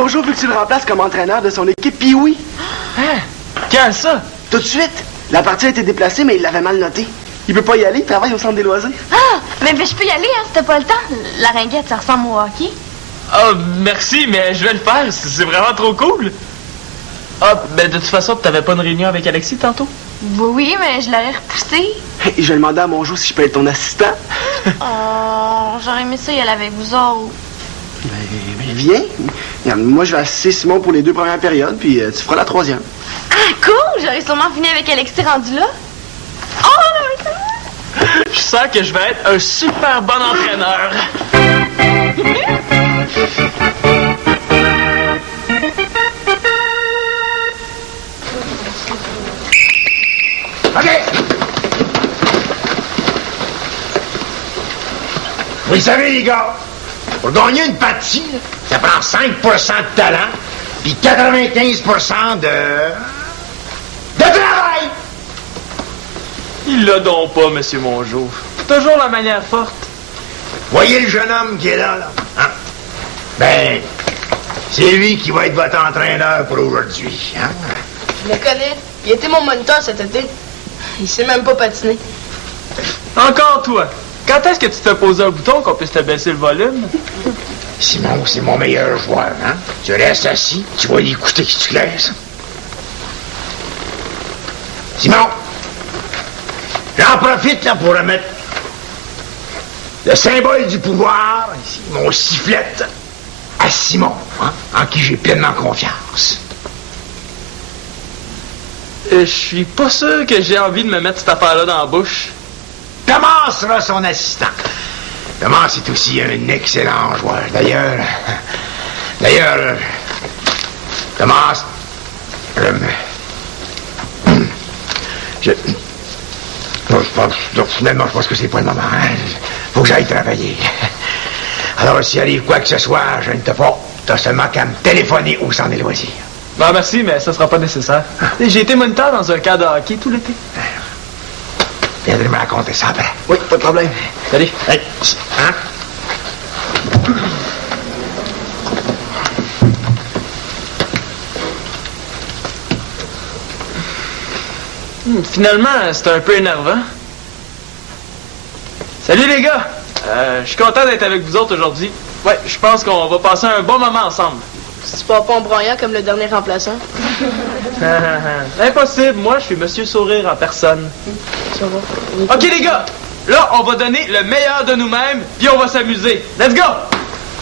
Bonjour, veux que tu le remplaces comme entraîneur de son équipe Pee-Wee? Hein? Quand ça? Tout de suite. La partie a été déplacée, mais il l'avait mal noté. Il peut pas y aller, il travaille au centre des loisirs. Ah! Mais je peux y aller, hein, si t'as pas le temps. La ringuette, ça ressemble au hockey. Ah, merci, mais je vais le faire. C'est vraiment trop cool. Ah, ben de toute façon, t'avais pas une réunion avec Alexis tantôt? Oui, mais je l'aurais repoussé. Et je vais demander à Monjo si je peux être ton assistant. Oh, j'aurais aimé ça y aller avec vous autres. Ben, viens. Regarde, moi, je vais assister Simon pour les 2 premières périodes, puis tu feras la 3e. Ah, cool! J'aurais sûrement fini avec Alexis rendu là. Oh! Je sens que je vais être un super bon entraîneur. OK! Vous le savez, les gars, pour gagner une partie, ça prend 5% de talent, puis 95% de travail! Il l'a donc pas, Monsieur Mongeau. Toujours la manière forte. Voyez le jeune homme qui est là, hein? Ben, c'est lui qui va être votre entraîneur pour aujourd'hui, hein? Je le connais. Il était mon moniteur cet été. Il sait même pas patiner. Encore toi. Quand est-ce que tu te fais poser un bouton qu'on puisse te baisser le volume? Simon, c'est mon meilleur joueur, hein? Tu restes assis, tu vas l'écouter si tu laisses. Simon, j'en profite là pour remettre le symbole du pouvoir, ici, mon sifflet, à Simon, hein, en qui j'ai pleinement confiance. Je suis pas sûr que j'ai envie de me mettre cette affaire-là dans la bouche. Thomas sera son assistant. Thomas est aussi un excellent joueur. D'ailleurs, Thomas, finalement, je pense que c'est pas le moment. Hein? Faut que j'aille travailler. Alors, s'il arrive quoi que ce soit, je ne te pas. T'as seulement qu'à me téléphoner au centre des loisirs. Ben merci, mais ça sera pas nécessaire. J'ai été moniteur dans un cadre de hockey tout l'été. Viendrez me raconter ça après. Oui, pas de problème. Salut. Hey, hein? Finalement, c'est un peu énervant. Salut les gars! Je suis content d'être avec vous autres aujourd'hui. Ouais, je pense qu'on va passer un bon moment ensemble. Tu pars pas en broyant comme le dernier remplaçant. Impossible, moi je suis Monsieur Sourire en personne. Ça va. Ok les gars, là on va donner le meilleur de nous-mêmes, puis on va s'amuser. Let's go!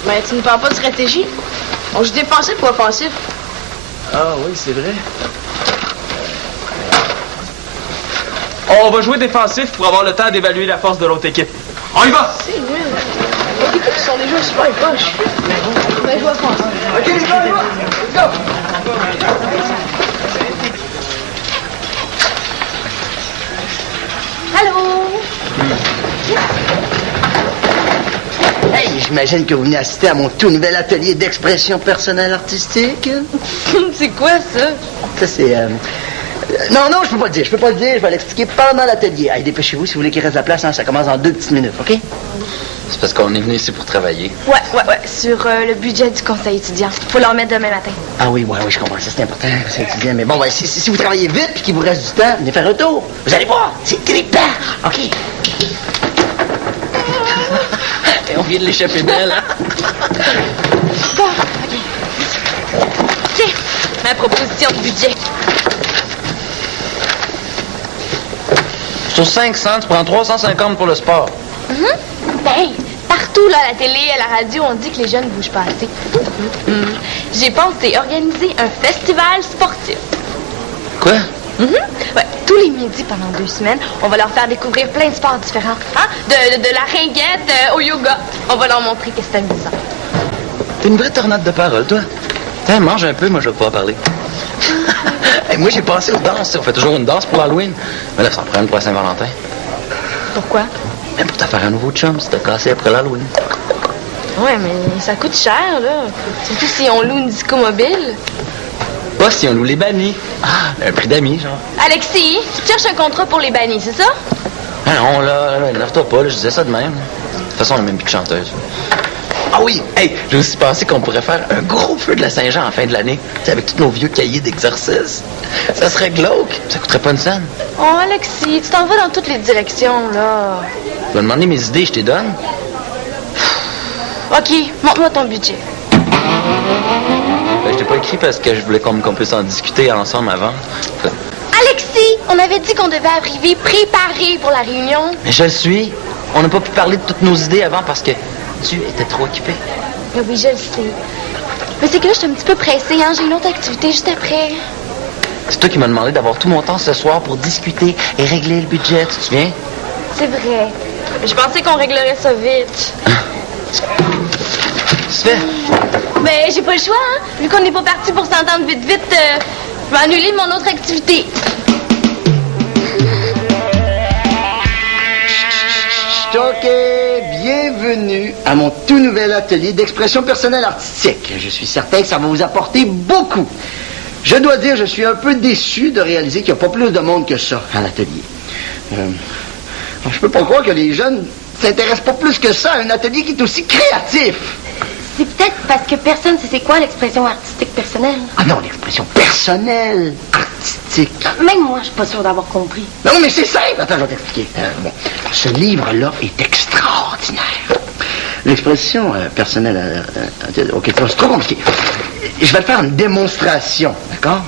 Mais tu ne parles pas de stratégie. On joue défensif ou offensif? Ah oui, c'est vrai. On va jouer défensif pour avoir le temps d'évaluer la force de l'autre équipe. On y va! C'est nul. Les équipes sont déjà super poches. On va jouer offensif. Ok les gars, on y va! Let's go! Allô? Hey, j'imagine que vous venez assister à mon tout nouvel atelier d'expression personnelle artistique. C'est quoi ça? Ça, c'est... Non, je peux pas le dire, je vais l'expliquer pendant l'atelier. Hey, dépêchez-vous si vous voulez qu'il reste la place, hein, ça commence en 2 petites minutes, OK? C'est parce qu'on est venu ici pour travailler. Ouais. Sur le budget du conseil étudiant. Faut l'en mettre demain matin. Ah oui, je comprends, ça c'est important, c'est étudiant, mais bon, si vous travaillez vite puis qu'il vous reste du temps, venez faire un tour. Vous allez voir, c'est trippant, OK? Et on vient de l'échapper belle, hein? Bon, OK. Tiens, ma proposition de budget. Sur 500, tu prends 350 pour le sport. Ben, partout, là, à la télé, à la radio, on dit que les jeunes ne bougent pas assez. J'ai pensé organiser un festival sportif. Quoi? Ouais, tous les midis pendant 2 semaines, on va leur faire découvrir plein de sports différents. Hein? De la ringuette au yoga. On va leur montrer que c'est amusant. T'es une vraie tornade de parole, toi. Tiens, mange un peu, moi je vais pouvoir parler. Hey, moi j'ai pensé aux danses. On fait toujours une danse pour l'Halloween. Mais là, ça en prend une pour la Saint-Valentin. Pourquoi? Même pour te faire un nouveau chum, si t'as cassé après l'Halloween. Ouais, mais ça coûte cher, là. Surtout si on loue une disco mobile. Pas si on loue les bannis. Ah, un prix d'amis, genre. Alexis, tu cherches un contrat pour les bannis, c'est ça? Ah non, là, énerve-toi pas, là, je disais ça de même. De toute façon, on n'a même plus de chanteuse. Ah oui! Hey, j'ai aussi pensé qu'on pourrait faire un gros feu de la Saint-Jean en fin de l'année. Tu sais, avec tous nos vieux cahiers d'exercice. Ça serait glauque. Ça coûterait pas une scène. Oh, Alexis, tu t'en vas dans toutes les directions, là. Tu vas demander mes idées, je t'ai donne. OK, montre-moi ton budget. Ben, je t'ai pas écrit parce que je voulais qu'on puisse en discuter ensemble avant. Alexis, on avait dit qu'on devait arriver préparé pour la réunion. Mais je le suis. On n'a pas pu parler de toutes nos idées avant parce que tu étais trop occupé. Mais oui, je le sais. Mais c'est que là, je suis un petit peu pressée, hein. J'ai une autre activité juste après. C'est toi qui m'as demandé d'avoir tout mon temps ce soir pour discuter et régler le budget, tu te souviens? C'est vrai. Je pensais qu'on réglerait ça vite. Tu fais? Mais j'ai pas le choix, hein. Vu qu'on n'est pas parti pour s'entendre vite, je vais annuler mon autre activité. OK, bienvenue à mon tout nouvel atelier d'expression personnelle artistique. Je suis certain que ça va vous apporter beaucoup. Je dois dire, je suis un peu déçu de réaliser qu'il n'y a pas plus de monde que ça à l'atelier. Je peux pas croire que les jeunes s'intéressent pas plus que ça à un atelier qui est aussi créatif. C'est peut-être parce que personne ne sait c'est quoi l'expression artistique personnelle. Ah non, l'expression personnelle artistique. Même moi, je suis pas sûre d'avoir compris. Non, mais c'est simple. Attends, je vais t'expliquer. Bon, ce livre-là est extraordinaire. L'expression personnelle... OK, c'est trop compliqué. Je vais te faire une démonstration, d'accord?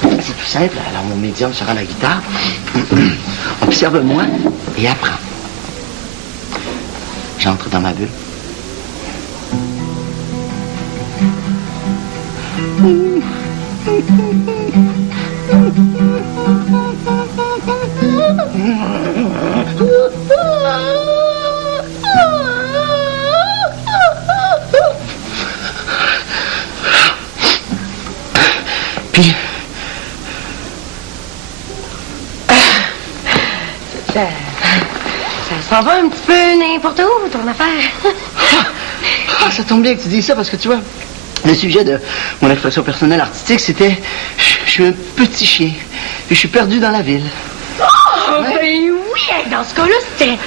C'est tout simple. Alors, mon médium sera la guitare. Observe-moi et apprends. J'entre dans ma bulle. Puis... Ça s'en va un petit peu n'importe où, ton affaire. Ça tombe bien que tu dises ça parce que tu vois, le sujet de mon expression personnelle artistique, c'était je suis un petit chien, puis je suis perdu dans la ville. Oh, ben oui, dans ce cas-là, c'était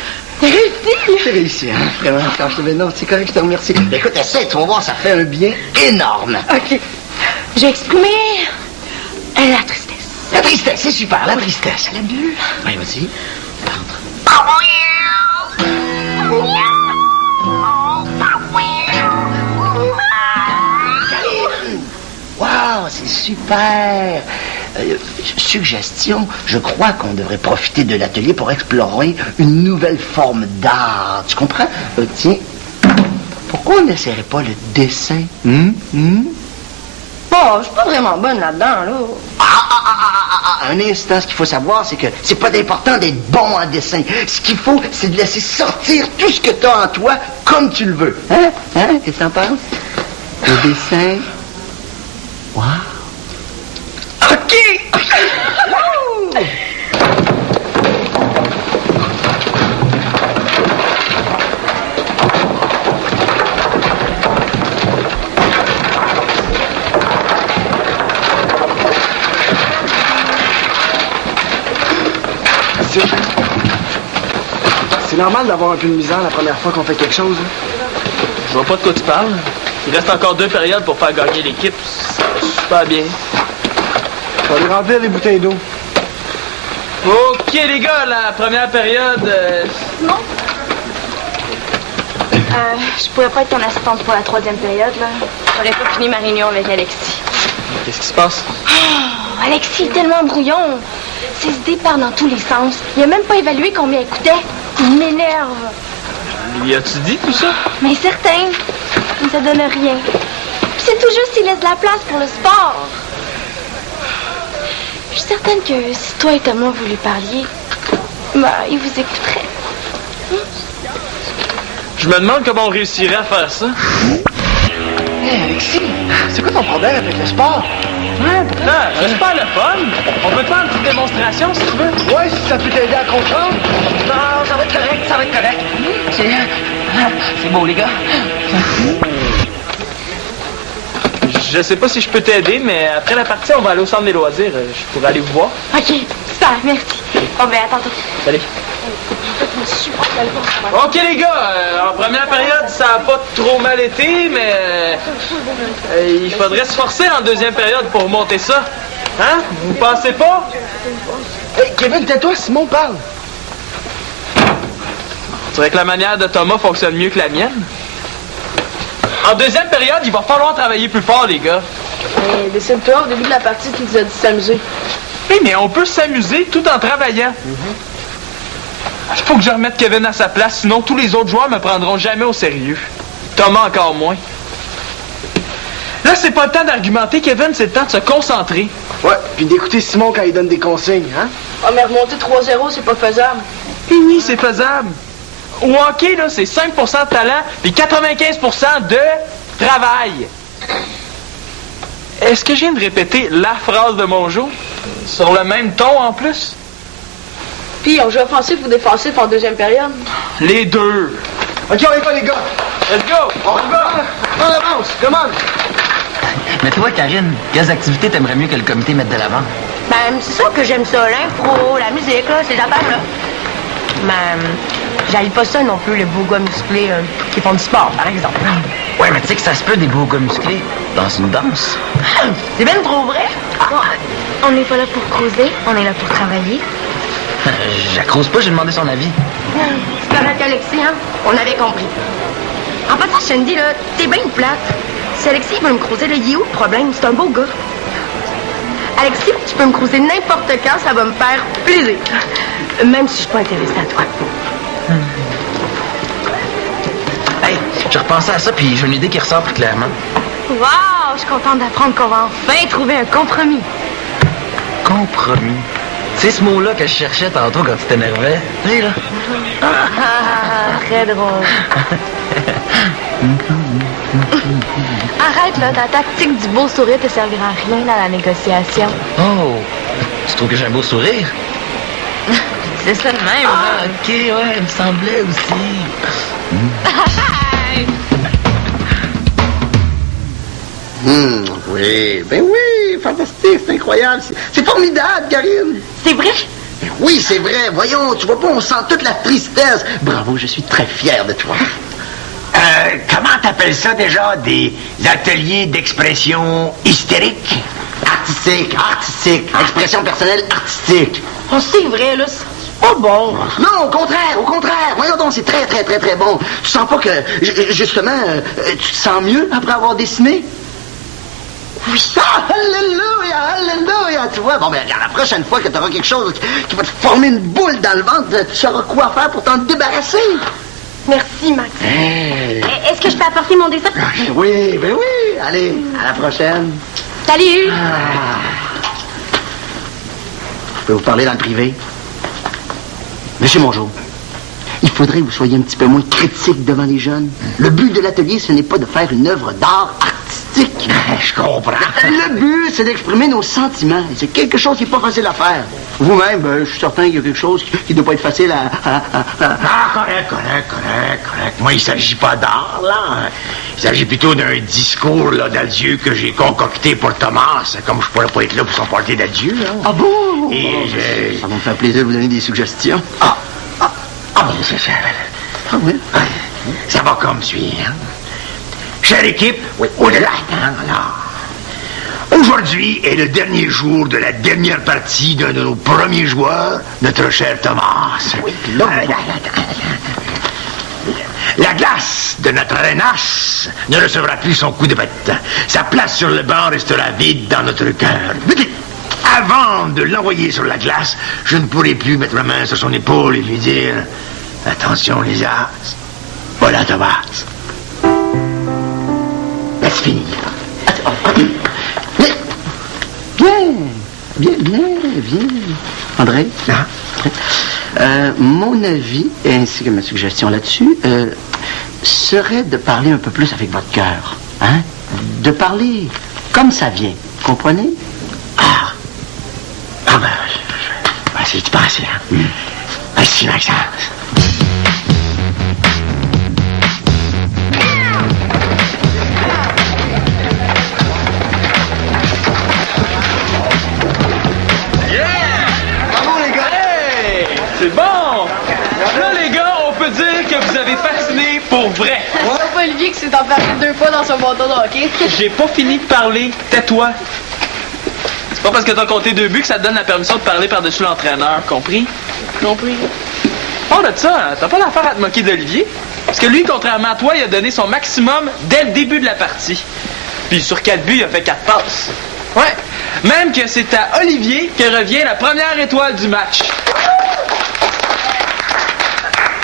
réussi. C'est réussi, hein, vraiment. Quand je te mets non, c'est correct, je te remercie. Écoute, essaie, tu vas voir, ça fait un bien énorme. OK. Je vais exprimer la tristesse. La tristesse, c'est super, la tristesse. La bulle. Oui, vas-y. Entre. Wow, c'est super. Suggestion, je crois qu'on devrait profiter de l'atelier pour explorer une nouvelle forme d'art. Tu comprends? Tiens, pourquoi on n'essaierait pas le dessin? Bon, je suis pas vraiment bonne là-dedans, là. Un instant, ce qu'il faut savoir, c'est que c'est pas d'important d'être bon en dessin. Ce qu'il faut, c'est de laisser sortir tout ce que tu as en toi comme tu le veux. Hein? Qu'est-ce que t'en penses? Le dessin... Wow! OK! C'est normal d'avoir un peu de misère la première fois qu'on fait quelque chose. Je vois pas de quoi tu parles. Il reste encore 2 périodes pour faire gagner l'équipe. Ça va super bien. On va aller remplir les bouteilles d'eau. OK, les gars, la première période... Non? Je pourrais pas être ton assistante pour la 3e période, là. J'aurais pas fini ma réunion avec Alexis. Qu'est-ce qui se passe? Oh, Alexis est tellement brouillon. Ses idées partent dans tous les sens. Il a même pas évalué combien il coûtait. Il m'énerve. Lui as-tu dit tout ça? Mais certain. Mais ça donne rien. Puis c'est tout juste s'il laisse de la place pour le sport. Je suis certaine que si toi et Thomas vous lui parliez, ben, il vous écouterait. Je me demande comment on réussirait à faire ça. Hé, Alexis, c'est quoi ton problème avec le sport? Ouais, pourtant, c'est pas le fun. On peut te faire une petite démonstration, si tu veux. Ouais, si ça peut t'aider à comprendre. Non, ça va être correct, ça va être correct. C'est beau, les gars. Je sais pas si je peux t'aider, mais après la partie, on va aller au centre des loisirs. Je pourrais aller vous voir. OK, super, merci. Bon, ben, à tantôt. Salut. OK, les gars, en première période, ça a pas trop mal été, mais il faudrait se forcer en deuxième période pour monter ça. Hein? Vous pensez pas? Hey, Kevin, tais-toi, Simon parle. On dirait que la manière de Thomas fonctionne mieux que la mienne. En deuxième période, il va falloir travailler plus fort, les gars. Mais décide-toi, au début de la partie, tu nous as dit de s'amuser. Oui, mais on peut s'amuser tout en travaillant. Il faut que je remette Kevin à sa place, sinon tous les autres joueurs me prendront jamais au sérieux. Thomas encore moins. Là, c'est pas le temps d'argumenter, Kevin, c'est le temps de se concentrer. Ouais, puis d'écouter Simon quand il donne des consignes, hein? Ah, mais remonter 3-0, c'est pas faisable. Oui, c'est faisable. Au hockey, là, c'est 5% de talent, puis 95% de travail. Est-ce que je viens de répéter la phrase de Mongeau? Sur le même ton, en plus? Puis, on joue offensif ou défensif en deuxième période? Les deux. OK, on y va, les gars. Let's go! On y va. On avance, demande. Mais toi, Karine, quelles activités t'aimerais mieux que le comité mette de l'avant? Ben, c'est sûr que j'aime ça, l'impro, la musique, là, ces affaires-là. Mais j'haïs pas ça non plus, les beaux gars musclés qui font du sport, par exemple. Ouais, mais tu sais que ça se peut des beaux gars musclés dans une danse. C'est bien trop vrai. On n'est pas là pour causer, on est là pour travailler. J'accroche pas, j'ai demandé son avis. C'est correct, Alexis, hein? On avait compris. En passant, je te dis, là, t'es bien plate. Si Alexis veut me croiser, là, il est où le problème? C'est un beau gars. Alexis, tu peux me croiser n'importe quand, ça va me faire plaisir. Même si je suis pas intéressée à toi. Hey, je repensais à ça, puis j'ai une idée qui ressort plus clairement. Wow, je suis contente d'apprendre qu'on va enfin trouver un compromis. Compromis. C'est ce mot-là que je cherchais tantôt quand tu t'énervais. Tu sais, là. Très drôle. Arrête, là, ta tactique du beau sourire te servira à rien dans la négociation. Oh, tu trouves que j'ai un beau sourire? C'est ça de même, Ah, OK, ouais, il me semblait aussi. Oui, ben oui, fantastique, c'est incroyable. C'est formidable, Karine. C'est vrai? Ben oui, c'est vrai. Voyons, tu vois pas, on sent toute la tristesse. Bravo, je suis très fier de toi. Comment t'appelles ça déjà? Des ateliers d'expression hystérique? Artistique. Expression personnelle artistique. Oh, c'est vrai, là. C'est pas bon. Non, au contraire. Voyons donc, c'est très, très, très, très bon. Tu sens pas que, justement, tu te sens mieux après avoir dessiné? Oui. Ah, alléluia. Tu vois, bon, ben, regarde, la prochaine fois que tu auras quelque chose qui va te former une boule dans le ventre, tu sauras quoi faire pour t'en débarrasser. Merci, Max. Hey. Est-ce que je peux apporter mon dessin? Oui, ben oui. Allez, à la prochaine. Salut! Je peux vous parler dans le privé? Monsieur Mongeau, il faudrait que vous soyez un petit peu moins critique devant les jeunes. Le but de l'atelier, ce n'est pas de faire une œuvre d'art artistique. Je comprends. Le but, c'est d'exprimer nos sentiments. Et c'est quelque chose qui n'est pas facile à faire. Vous-même, ben, je suis certain qu'il y a quelque chose qui ne doit pas être facile à... Ah, correct. Moi, il s'agit pas d'art, là. Il s'agit plutôt d'un discours, là, d'adieu que j'ai concocté pour Thomas. Comme je pourrais pas être là pour son party d'adieu, là. Ah bon? Et Ça va me faire plaisir de vous donner des suggestions. Ah oui? Ça va comme suit, hein? Chère équipe, au-delà, hein, alors. Aujourd'hui est le dernier jour de la dernière partie d'un de nos premiers joueurs, notre cher Thomas. La glace de notre arénas ne recevra plus son coup de bête. Sa place sur le banc restera vide dans notre cœur. Avant de l'envoyer sur la glace, je ne pourrai plus mettre ma main sur son épaule et lui dire « Attention, les as, voilà Thomas. » Ben, c'est fini. Bien. André? Mon avis, ainsi que ma suggestion là-dessus, serait de parler un peu plus avec votre cœur. Hein? De parler comme ça vient. Comprenez? Ben, je vais essayer de passer, hein. Merci, Maxence. C'est bon! Dominique s'est enfermé 2 fois dans son bâton de hockey. J'ai pas fini de parler. Tais-toi. C'est pas parce que t'as compté 2 buts que ça te donne la permission de parler par-dessus l'entraîneur, compris? Compris. Oh, de ça, t'as pas l'affaire à te moquer d'Olivier? Parce que lui, contrairement à toi, il a donné son maximum dès le début de la partie. Puis sur 4 buts, il a fait 4 passes. Ouais. Même que c'est à Olivier que revient la première étoile du match.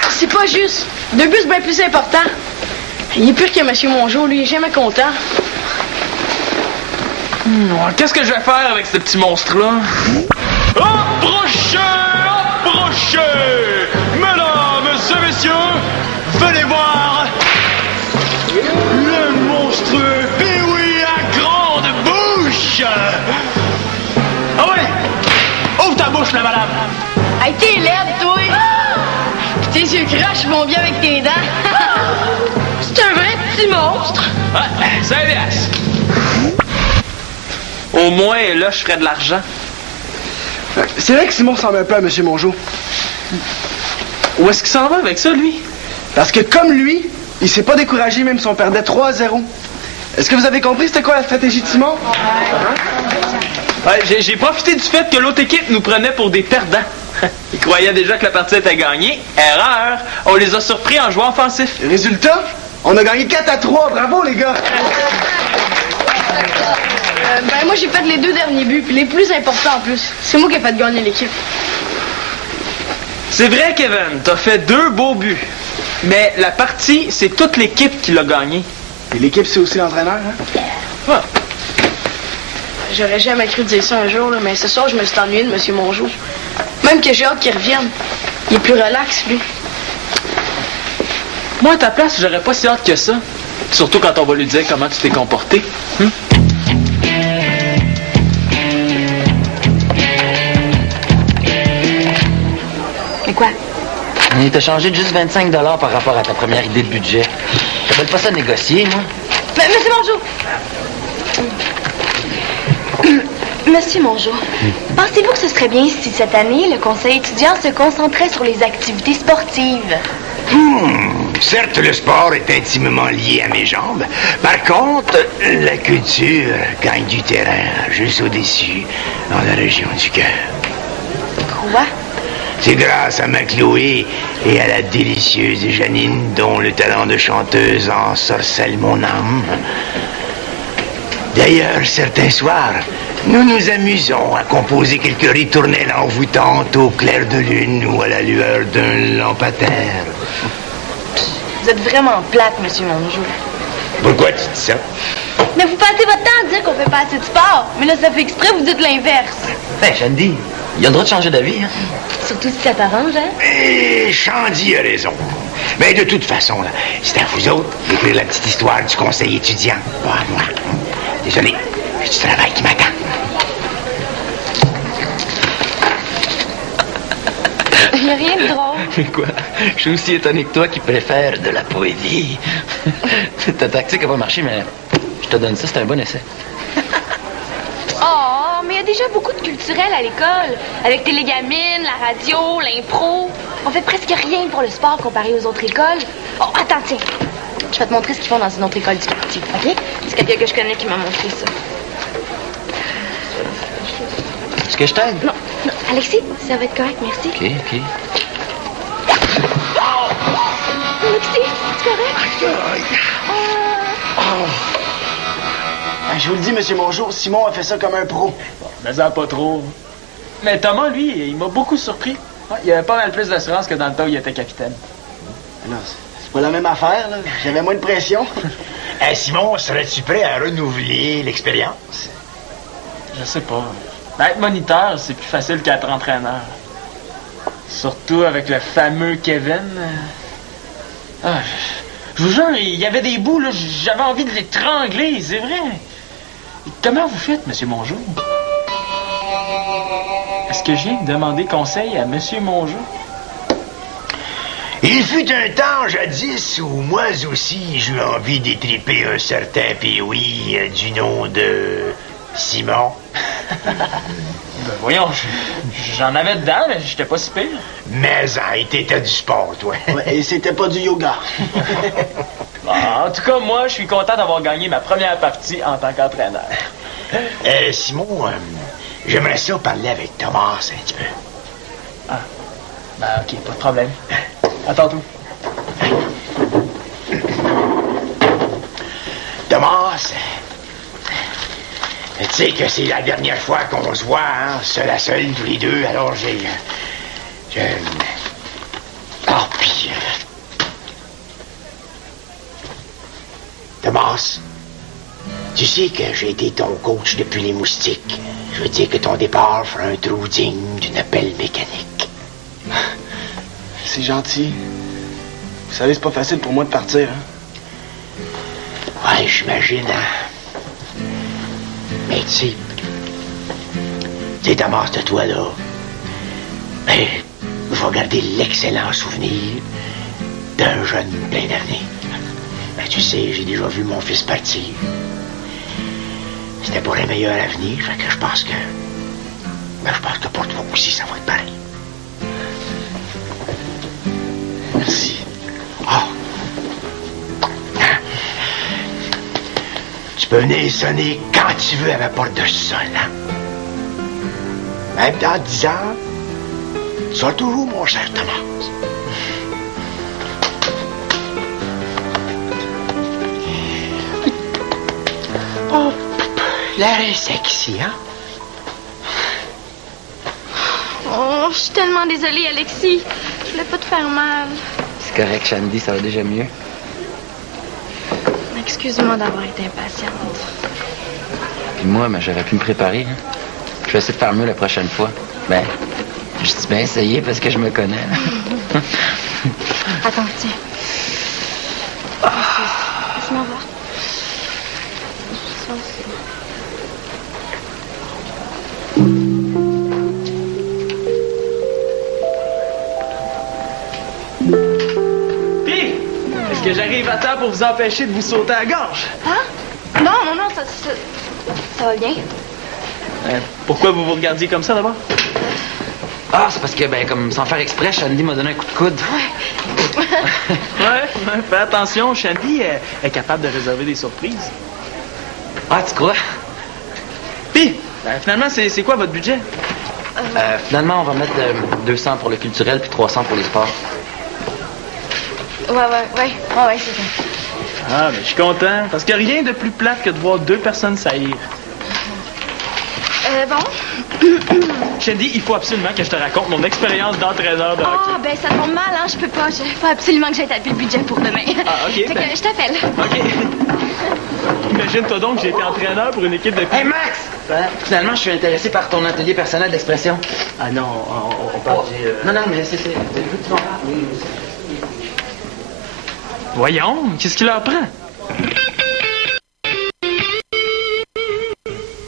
C'est pas juste. 2 buts, c'est bien plus important. Il est pire que M. Mongeau, lui, il est jamais content. Qu'est-ce que je vais faire avec ce petit monstre-là? Approchez! Approchez! Mesdames et messieurs, venez voir le monstrueux Pee-wee à grande bouche! Ah oui! Ouvre ta bouche, là, madame! Hey, t'es laide, toi! Tes yeux croches vont bien avec tes dents. C'est un vrai petit monstre. Ouais, c'est un liasse. Au moins, là, je ferais de l'argent. C'est vrai que Simon ressemble un peu à M. Mongeau. Où est-ce qu'il s'en va avec ça, lui? Parce que comme lui, il s'est pas découragé même si on perdait 3-0. Est-ce que vous avez compris c'était quoi la stratégie de Simon? Ouais, j'ai profité du fait que l'autre équipe nous prenait pour des perdants. Ils croyaient déjà que la partie était gagnée. Erreur! On les a surpris en jouant offensif. Résultat, on a gagné 4-3. Bravo, les gars! Ben, moi, j'ai fait les 2 derniers buts, puis les plus importants en plus. C'est moi qui ai fait gagner l'équipe. C'est vrai, Kevin, t'as fait 2 beaux buts. Mais la partie, c'est toute l'équipe qui l'a gagnée. Et l'équipe, c'est aussi l'entraîneur, hein? Ah. J'aurais jamais cru dire ça un jour, là, mais ce soir, je me suis ennuyé de M. Mongeau. Même que j'ai hâte qu'il revienne. Il est plus relax, lui. Moi, à ta place, j'aurais pas si hâte que ça. Surtout quand on va lui dire comment tu t'es comporté. Mais quoi? Il t'a changé de juste 25 $ par rapport à ta première idée de budget. J'appelle pas ça négocier, moi. Mais, Monsieur Mongeau! Monsieur Mongeau, pensez-vous que ce serait bien si cette année, le conseil étudiant se concentrait sur les activités sportives? Certes, le sport est intimement lié à mes jambes. Par contre, la culture gagne du terrain juste au-dessus, dans la région du cœur. Quoi? C'est grâce à ma Chloé et à la délicieuse Janine dont le talent de chanteuse ensorcelle mon âme. D'ailleurs, certains soirs, nous nous amusons à composer quelques ritournelles envoûtantes au clair de lune ou à la lueur d'un lampadaire. Vous êtes vraiment plate, Monsieur Mongeau. Pourquoi tu dis ça? Mais vous passez votre temps à dire qu'on fait pas assez de sport. Mais là, ça fait exprès, vous dites l'inverse. Ben, Shandy, il a le droit de changer d'avis, hein? Surtout si ça t'arrange, hein? Et Shandy a raison. Mais de toute façon, là, c'est à vous autres d'écrire la petite histoire du conseil étudiant, pas à moi. Désolé, j'ai du travail qui m'attend. Il n'y a rien de drôle. Quoi? Je suis aussi étonné que toi qui préfères de la poésie. Ta tactique n'a pas marché, mais je te donne ça, c'est un bon essai. Oh, mais il y a déjà beaucoup de culturel à l'école. Avec Télégamine, la radio, l'impro. On fait presque rien pour le sport comparé aux autres écoles. Oh, attends, tiens. Je vais te montrer ce qu'ils font dans une autre école du quartier, OK? C'est quelqu'un que je connais qui m'a montré ça. Est-ce que je t'aide? Non, non. Alexis, ça va être correct, merci. OK, OK. Alexis, c'est correct? Je vous le dis, M. Mongeau, Simon a fait ça comme un pro. Mais ça pas trop. Mais Thomas, lui, il m'a beaucoup surpris. Ouais, il avait pas mal plus d'assurance que dans le temps où il était capitaine. Non, c'est pas la même affaire, là. J'avais moins de pression. Simon, serais-tu prêt à renouveler l'expérience? Je sais pas. Ben, être moniteur, c'est plus facile qu'être entraîneur. Surtout avec le fameux Kevin. Ah, je vous jure, il y avait des bouts, là, j'avais envie de l'étrangler, c'est vrai. Comment vous faites, M. Mongeau? Est-ce que je viens de demander conseil à M. Mongeau? Il fut un temps jadis où moi aussi j'eus envie d'étriper un certain Pee-wee du nom de Simon. Ben voyons, j'en avais dedans, mais j'étais pas si pire. Mais t'étais du sport, toi. Ouais, et c'était pas du yoga. En tout cas, moi, je suis content d'avoir gagné ma première partie en tant qu'entraîneur. Simon, j'aimerais ça parler avec Thomas un petit peu. Ah. Ben, OK, pas de problème. À tantôt. Thomas, tu sais que c'est la dernière fois qu'on se voit, hein, seul à seul, tous les deux, alors Ah, puis... Thomas, tu sais que j'ai été ton coach depuis les moustiques. Je veux dire que ton départ fera un trou digne d'une pelle mécanique. C'est gentil. Vous savez, c'est pas facile pour moi de partir, hein? Ouais, j'imagine, hein. Mais tu sais, Thomas, de toi, là, ben, je vais garder l'excellent souvenir d'un jeune plein d'avenir. Ben, tu sais, j'ai déjà vu mon fils partir. C'était pour un meilleur avenir, fait que je pense que... Ben, je pense que pour toi aussi, ça va être pareil. Merci. Oh. Tu peux venir sonner quand tu veux à ma porte de sol, hein? Même dans 10 ans, tu seras toujours mon cher Thomas. Oh, l'air est sexy, hein? Oh, je suis tellement désolée, Alexis. Je voulais pas te faire mal. C'est correct, Shandy, ça va déjà mieux. Excuse-moi d'avoir été impatiente. Puis moi, ben, j'aurais pu me préparer. Hein. Je vais essayer de faire mieux la prochaine fois. Ben, je dis bien essayer parce que je me connais. Là. Attends, tiens. Laisse-moi voir. Ça aussi. Est-ce que j'arrive à temps pour vous empêcher de vous sauter à la gorge? Hein? Non, ça va bien. Pourquoi vous vous regardiez comme ça d'abord? Ah, c'est parce que, ben, comme sans faire exprès, Shandy m'a donné un coup de coude. Ouais, fais attention, Shandy est capable de réserver des surprises. Ah, tu crois? Puis, ben, finalement, c'est quoi votre budget? Finalement, on va mettre 200 pour le culturel puis 300 pour les sports. Ouais, c'est ça. Ah, mais je suis content, parce qu'il n'y a rien de plus plate que de voir deux personnes saillir. Bon. Shandy, il faut absolument que je te raconte mon expérience d'entraîneur de hockey. Ah, ben ça tombe mal, hein, je peux pas. Il faut absolument que j'établis le budget pour demain. Ah, OK, Fait ben... que je t'appelle. OK. Imagine-toi donc que j'ai été entraîneur pour une équipe de filles. Hey, Max! Finalement, je suis intéressé par ton atelier personnel d'expression. Ah non, on parle Non, mais c'est... Voyons, qu'est-ce qu'il leur prend?